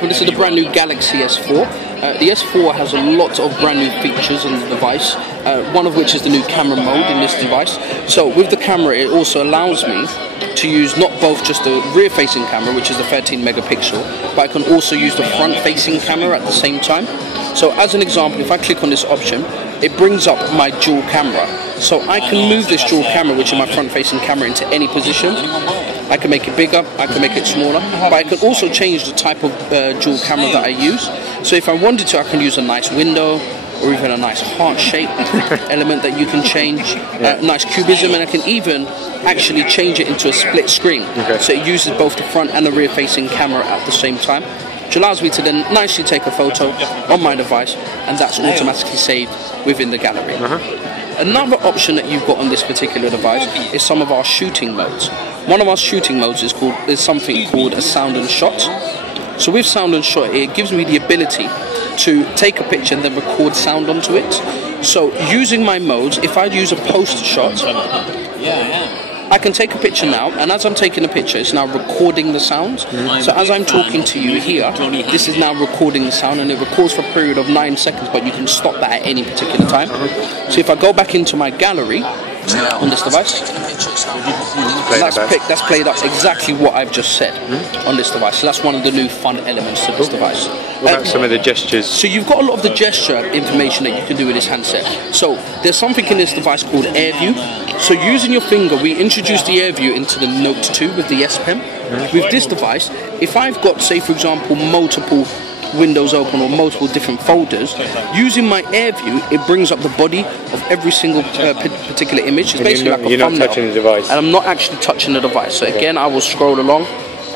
This is the brand new Galaxy S4. The S4 has a lot of brand new features on the device, one of which is the new camera mode in this device. So with the camera, it also allows me to use not both just the rear-facing camera, which is the 13 megapixel, but I can also use the front-facing camera at the same time. So as an example, if I click on this option, it brings up my dual camera. So I can move this dual camera, which is my front-facing camera, into any position. I can make it bigger, I can make it smaller, but I can also change the type of dual camera that I use. So if I wanted to, I can use a nice window, or even a nice heart-shaped element that you can change, nice cubism, and I can even actually change it into a split screen. So it uses both the front and the rear-facing camera at the same time, which allows me to then nicely take a photo on my device, and that's automatically saved within the gallery. Another option that you've got on this particular device is some of our shooting modes. One of our shooting modes is something called a sound and shot. So with sound and shot, it gives me the ability to take a picture and then record sound onto it. So using my modes, if I use a post shot, I can take a picture now, and as I'm taking a picture, it's now recording the sound. So as I'm talking to you here, this is now recording the sound, and it records for a period of 9 seconds, but you can stop that at any particular time. So if I go back into my gallery on this device, that's played up exactly what I've just said on this device. So that's one of the new fun elements to this device. What about some of the gestures? So you've got a lot of the gesture information that you can do with this handset. So there's something in this device called Air View. So using your finger, we introduced the Air View into the Note 2 with the S Pen. With this device, if I've got, say for example, multiple windows open or multiple different folders, using my Air View, it brings up the body of every single particular image. It's basically like a thumbnail. You're not touching the device. And I'm not actually touching the device. So again, I will scroll along,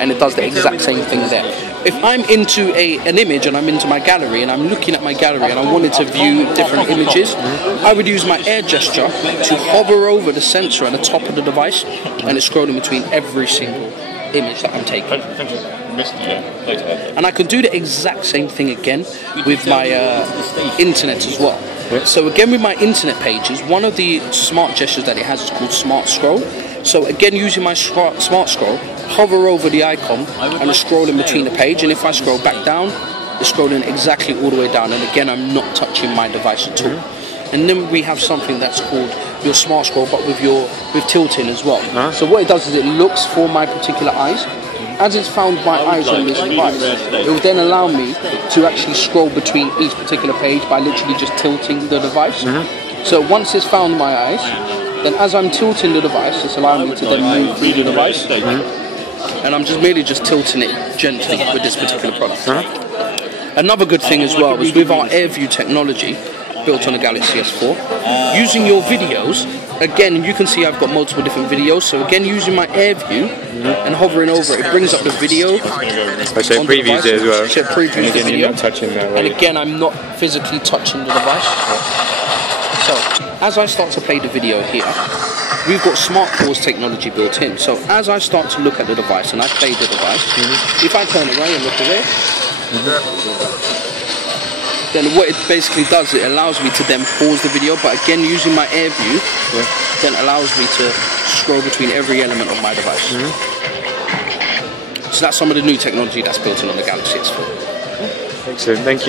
and it does the exact same thing there. If I'm into an image and I'm into my gallery and I'm looking at my gallery and I wanted to view different images, I would use my air gesture to hover over the sensor at the top of the device, and it's scrolling between every single image that I'm taking. And I can do the exact same thing again with my internet as well. So again, with my internet pages, one of the smart gestures that it has is called Smart Scroll. So again, using my Smart Scroll, hover over the icon and it's scrolling between the page, and if I scroll back down, it's scrolling exactly all the way down, and again, I'm not touching my device at all. And then we have something that's called your Smart Scroll, but with tilting as well. So what it does is it looks for my particular eyes. As it's found my eyes on this device, it will then allow me to actually scroll between each particular page by literally just tilting the device. So once it's found my eyes, then as I'm tilting the device, it's allowing me to then move through the device. And I'm just merely tilting it gently with this particular product. Another good thing as well is with our Air View technology, built on the Galaxy S4, using your videos, again, you can see I've got multiple different videos, so again, using my Air View and hovering over it, it brings up the video. So it previews it as well. So it previews the video. You're not touching that, right? And again, I'm not physically touching the device. So, as I start to play the video here, we've got Smart Pause technology built in. So as I start to look at the device and I play the device, if I turn away and look away, then what it basically does, it allows me to then pause the video, but again, using my Air View, then allows me to scroll between every element of my device. So that's some of the new technology that's built in on the Galaxy S4. Excellent, thank you.